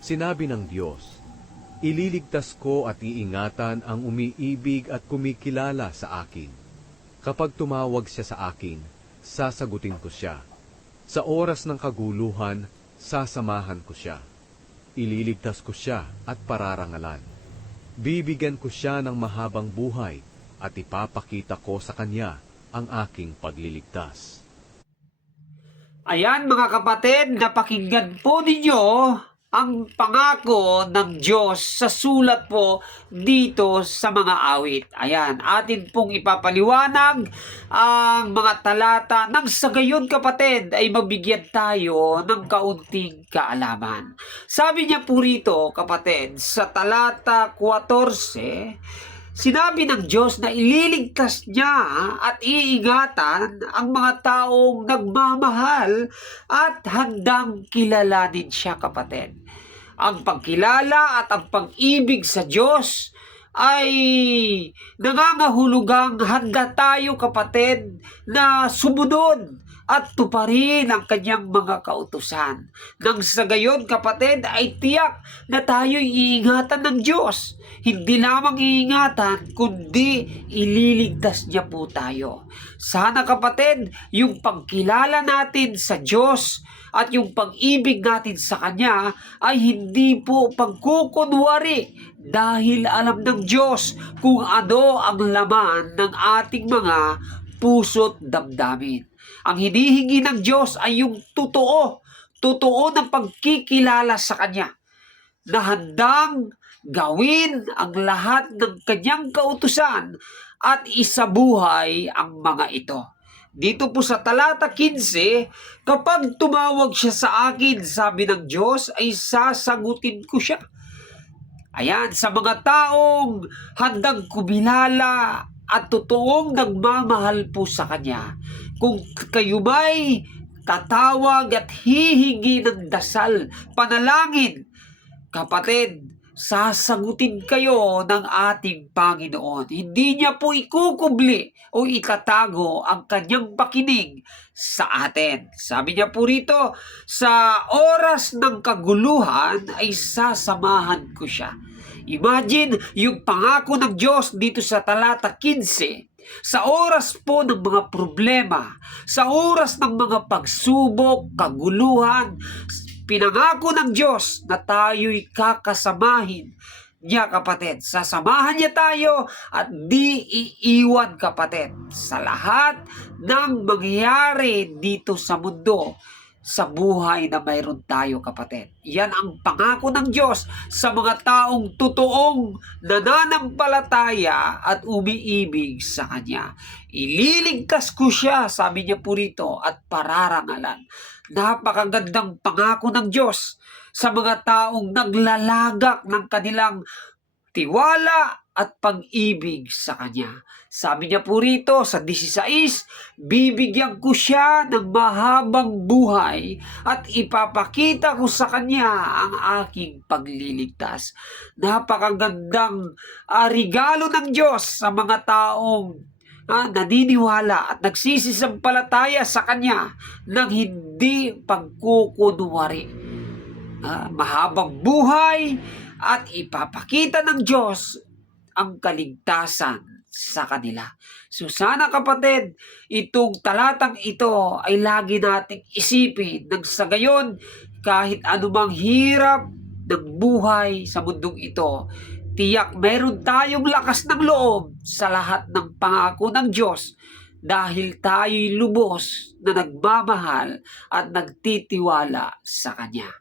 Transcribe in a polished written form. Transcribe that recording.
Sinabi ng Diyos, ililigtas ko at iingatan ang umiibig at kumikilala sa akin. Kapag tumawag siya sa akin, sasagutin ko siya. Sa oras ng kaguluhan, sasamahan ko siya. Ililigtas ko siya at pararangalan. Bibigyan ko siya ng mahabang buhay at ipapakita ko sa kanya ang aking pagliligtas. Ayan mga kapatid, napakinggan po ninyo ang pangako ng Diyos sa sulat po dito sa mga awit. Ayan, atin pong ipapaliwanag ang mga talata nang sa gayon kapatid ay mabigyan tayo ng kaunting kaalaman. Sabi niya po rito kapatid sa talata 14, sinabi ng Diyos na ililigtas niya at iingatan ang mga taong nagmamahal at handang kilalanin siya kapatid. Ang pagkilala at ang pag-ibig sa Diyos ay nangangahulugang handa tayo kapatid na sumunod at tuparin ang kanyang mga kautusan. Nang sa gayon kapatid ay tiyak na tayo'y iingatan ng Diyos. Hindi lamang iingatan kundi ililigtas niya po tayo. Sana kapatid yung pagkilala natin sa Diyos at yung pag-ibig natin sa Kanya ay hindi po pagkukunwari dahil alam ng Diyos kung ano ang laman ng ating mga puso't damdamin. Ang hinihingi ng Diyos ay yung totoo na pagkikilala sa Kanya, na handang gawin ang lahat ng Kanyang kautusan at isabuhay ang mga ito. Dito po sa talata 15, kapag tumawag siya sa akin, sabi ng Diyos, ay sasagutin ko siya. Ayan, sa mga taong handang kumilala at totoong nagmamahal po sa Kanya, kung kayo may tatawag at hihingi ng dasal, panalangin, kapatid, sasagutin kayo ng ating Panginoon. Hindi niya po ikukubli o itatago ang kanyang pakinig sa atin. Sabi niya po rito, sa oras ng kaguluhan ay sasamahan ko siya. Imagine yung pangako ng Diyos dito sa talata 15. Sa oras po ng mga problema, sa oras ng mga pagsubok, kaguluhan, pinangako ng Diyos na tayo'y kakasamahin niya kapatid. Sasamahan niya tayo at di iiwan kapatid sa lahat ng mangyayari dito sa mundo, sa buhay na mayroon tayo kapatid. Yan ang pangako ng Diyos sa mga taong totoong nananampalataya at umiibig sa Kanya. Ililigtas ko siya, sabi niya po rito, at pararangalan. Napakagandang pangako ng Diyos sa mga taong naglalagak ng kanilang tiwala at pag-ibig sa Kanya. Sabi niya po rito sa 16, bibigyan ko siya ng mahabang buhay at ipapakita ko sa Kanya ang aking pagliligtas. Napakagandang regalo ng Diyos sa mga taong naniniwala at nagsisisampalataya sa Kanya ng hindi pagkukunwari. Mahabang buhay at ipapakita ng Diyos ang kaligtasan sa kanila. So sana kapatid, itong talatang ito ay lagi nating isipin nang sa gayon kahit anumang hirap ng buhay sa mundong ito, tiyak meron tayong lakas ng loob sa lahat ng pangako ng Diyos dahil tayo'y lubos na nagmamahal at nagtitiwala sa Kanya.